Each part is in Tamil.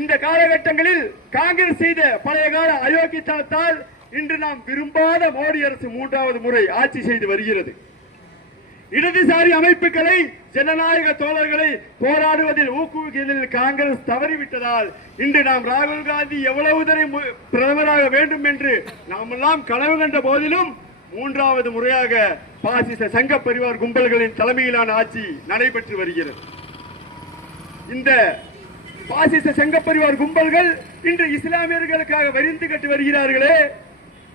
இந்த காலகட்டங்களில் காங்கிரஸ் செய்த பழைய கால அயோக்கியத்தனத்தால் இன்று நாம் விரும்பாத மோடி அரசு 3வது முறை ஆட்சி செய்து வருகிறது. இடதுசாரி அமைப்புகளை ஜனநாயக தோழர்களை போராடுவதில் ஊக்குவிப்பதில் காங்கிரஸ் தவறிவிட்டதால் இன்று நாம் ராகுல் காந்தி எவ்வளவு தடவை பிரதமராக வேண்டும் என்று நாம் எல்லாம் கனவு கண்ட போதிலும் 3வது முறையாக பாசிச சங்க பரிவார் கும்பல்களின் தலைமையிலான ஆட்சி நடைபெற்று வருகிறது. இந்த பாசிச சங்க பரிவார் கும்பல்கள் இன்று இஸ்லாமியர்களுக்காக வரிந்து கட்டி வருகிறார்களே,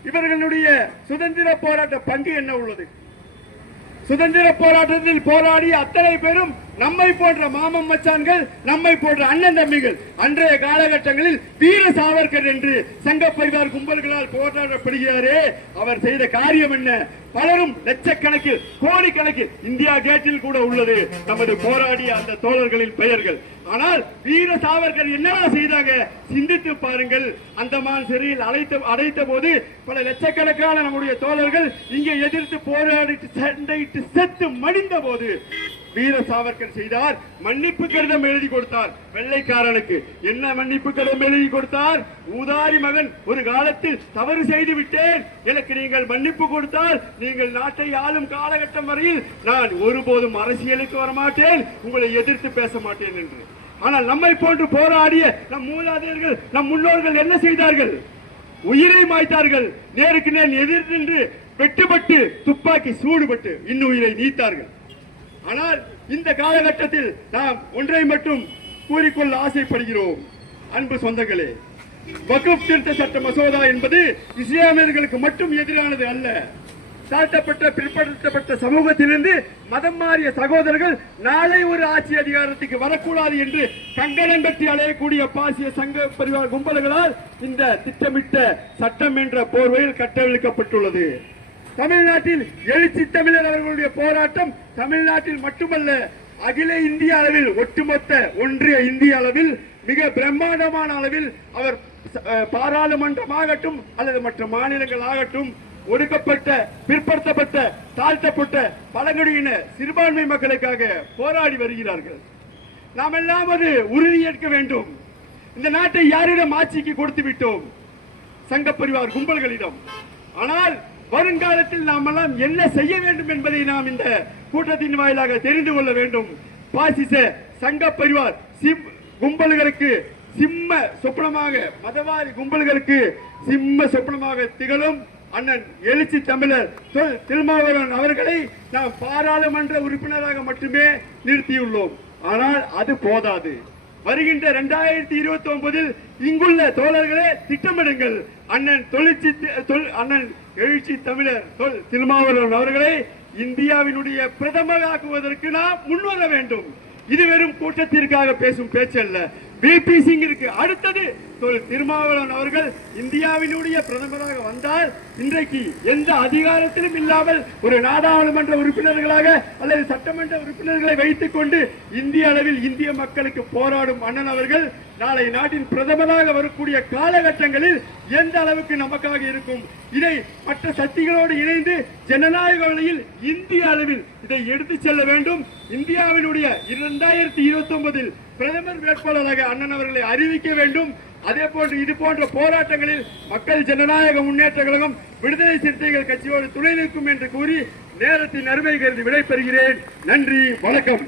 இவர்களுடைய சுதந்திர போராட்ட பங்கு என்ன உள்ளது? சுதந்திர போராட்டத்தில் போராடிய அத்தனை பேரும் நம்மை போன்ற மாமன் மச்சான்கள், நம்மை போன்ற அண்ணன் தம்பிகள். அன்றைய காலகட்டங்களில் வீர சாவர்கர் என்று சங்க பரிவார் கும்பல்களால் போராடப்படுகிறாரே, அவர் செய்த காரியம் என்ன? பலரும் லட்சக்கணக்கில் கோடிக்கணக்கில் இந்தியா கேட்டில் கூட உள்ளது நமது போராடிய அந்த தோழர்களின் பெயர்கள். ஆனால் வீர சாவர்கர் என்னவா செய்தாங்க? சிந்தித்து பாருங்கள். அந்தமான் சிறையில் அடைத்த போது பல லட்சக்கணக்கான நம்முடைய தோழர்கள் இங்கே எதிர்த்து போராடிட்டு சண்டையிட்டு செத்து மடிந்த போது வீர சாவர்கர் செய்தார், மன்னிப்பு கடிதம் எழுதி கொடுத்தார். வெள்ளைக்காரனுக்கு என்ன மன்னிப்பு கடிதம் எழுதி கொடுத்தார்? ஊதாரி மகன், ஒரு காலத்தில் தவறு செய்து விட்டேன், எனக்கு நீங்கள் மன்னிப்பு கொடுத்தால் நீங்கள் நாட்டை ஆளும் காலகட்டம் வரையில் நான் ஒருபோதும் அரசியலுக்கு வரமாட்டேன், உங்களை எதிர்த்து பேச மாட்டேன் என்று. ஆனால் நம்மை போன்று போராடிய நம் மூதாதையர்கள், நம் முன்னோர்கள் என்ன செய்தார்கள்? உயிரை மாய்த்தார்கள். நேருக்கு நேர் எதிர் நின்று வெட்டுப்பட்டு துப்பாக்கி சூடுபட்டு இன்னுயிரை நீத்தார்கள். ஆனால் இந்த காலகட்டத்தில் நாம் ஒன்றை மட்டும் கூறிக்கொள்ள ஆசைப்படுகிறோம். அன்பு சொந்தங்களே, வக்ஃப் திருத்த சட்ட மசோதா என்பது இஸ்லாமியர்களுக்கு மட்டும் எதிரானது அல்ல. தாழ்த்தப்பட்ட பிற்படுத்தப்பட்ட சமூகத்திலிருந்து மதம் மாறிய சகோதரர்கள் நாளை ஒரு ஆட்சி அதிகாரத்துக்கு வரக்கூடாது என்று கங்கணம் கட்டி அலையக்கூடிய பாசிய சங்க பரிவார் கும்பல்களால் இந்த திட்டமிட்ட சட்டம் என்ற போர்வையில் கட்டவிழ்க்கப்பட்டுள்ளது. தமிழ்நாட்டில் எழுச்சி தமிழர் அவர்களுடைய போராட்டம் தமிழ்நாட்டில் மட்டுமல்ல, அகில இந்திய அளவில், ஒட்டுமொத்த ஒன்றிய இந்திய அளவில் மிக பிரம்மாண்டமான அளவில் அவர் பாராளுமன்றமாகட்டும் அல்லது மற்ற மாநிலங்கள் ஆகட்டும் ஒடுக்கப்பட்ட பிற்படுத்தப்பட்ட தாழ்த்தப்பட்ட பழங்குடியின சிறுபான்மை மக்களுக்காக போராடி வருகிறார்கள். நாம் எல்லாம் அது உறுதியேற்க வேண்டும். இந்த நாட்டை யாரிடம் ஆட்சிக்கு கொடுத்து விட்டோம்? சங்க பரிவார் கும்பல்களிடம். ஆனால் வருங்காலத்தில் நாம் எல்லாம் என்ன செய்ய வேண்டும் என்பதை நாம் இந்த கூட்டத்தின் வாயிலாக தெரிந்து கொள்ள வேண்டும். பாசிச சங்க பரிவார் கும்பல்களுக்கு சிம்ம சொப்பனமாக, மதவாரி கும்பல்களுக்கு சிம்ம சொப்பனமாக திகழும் அண்ணன் எழுச்சி தமிழர் திருமாவளவன் அவர்களை நாம் பாராளுமன்ற உறுப்பினராக மட்டுமே நிறுத்தியுள்ளோம். ஆனால் அது போதாது. வருகின்ற 2029 இங்குள்ள தோழர்களே திட்டமிடுங்கள். அண்ணன் எழுச்சி தமிழர் திருமாவளவன் அவர்களை இந்தியாவினுடைய பிரதமராக்குவதற்கு நாம் முன்வர வேண்டும். இது வெறும் கூட்டத்திற்காக பேசும் பேச்சு அல்ல. பிபி சிங்கிற்கு அடுத்தது திருமாவளவன் அவர்கள் இந்தியாவினுடைய பிரதமராக வந்தால் இன்றைக்கு எந்த அதிகாரத்திலும் இல்லாமல் ஒரு நாடாளுமன்ற உறுப்பினர்களாக அல்லது சட்டமன்ற உறுப்பினர்களை வைத்துக் கொண்டு இந்திய அளவில் இந்திய மக்களுக்கு போராடும் அண்ணன் அவர்கள் நாளை நாட்டின் பிரதமராக வரக்கூடிய காலகட்டங்களில் எந்த அளவுக்கு நமக்காக இருக்கும்? இதை மற்ற சக்திகளோடு இணைந்து ஜனநாயக வழியில் இந்திய அளவில் இதை எடுத்து செல்ல வேண்டும். இந்தியாவினுடைய 2029 பிரதமர் வேட்பாளராக அண்ணன் அவர்களை அறிவிக்க வேண்டும். அதே போன்று இது போன்ற போராட்டங்களில் மக்கள் ஜனநாயக முன்னேற்ற கழகம் விடுதலை சிறுத்தைகள் கட்சியோடு துணை நிற்கும் என்று கூறி நேரத்தின் அருமை கருதி விடைபெறுகிறேன். நன்றி, வணக்கம்.